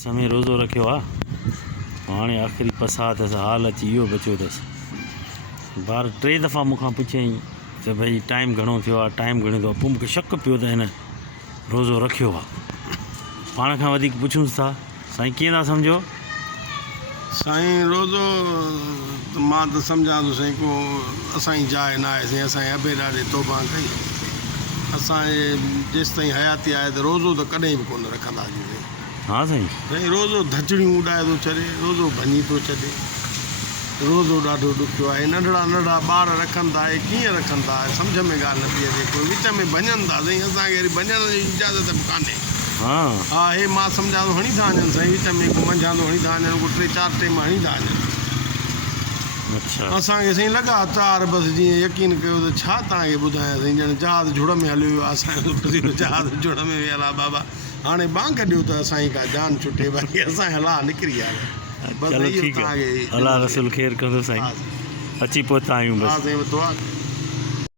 समय रोज़ो रखियो आहे हाणे आख़िरी पसाह अथसि हाल अची इहो बचियो अथसि ॿार 3 दफ़ा मूंखां पुछियईं त भई टाइम घणो थियो आहे टाइम घणो थियो आहे पोइ मूंखे शक पियो त हिन रोज़ो रखियो आहे पाण खां वधीक पुछूंसि था साईं कीअं था सम्झो साईं रोज़ो मां त सम्झां थो साईं को असांजी जाइ न आहे साईं असांजे अबे ॾाढे तौबा कई असांजे जेसि ताईं हयाती आहे त रोज़ो त कॾहिं बि कोन रखंदासीं साईं हाँ साईं साईं रोज़ो धचड़ियूं उॾाए थो छॾे रोज़ो भञी थो छॾे रोज़ो ॾाढो ॾुखियो आहे नंढड़ा नंढड़ा ॿार रखनि था कीअं रखनि था सम्झ में ॻाल्हि न पई अचे कोई विच में भञनि था साईं असांखे वरी भञण जी इजाज़त बि कान्हे हा हे मां सम्झां थो हणी था वञनि साईं विच में को मंझां थो हणी था वञनि को 3-4 टाइम हणी था वञनि अच्छा असांखे साईं लगातार बसि जीअं यकीन कयो त छा तव्हांखे ॿुधायां साईं ॼण जहाज़ जुड़ में हलियो वियो आहे असांजो जहाज़ जुड़ में वियल आहे बाबा हाणे बांग ॾियो त असांजी का जान छुटे बाक़ी असां हला निकिरी आहे चलो ठीक है अल्लाह रसूल ख़ैर कंदो साईं अची पहुता आहियूं बसि हा साईं दुआ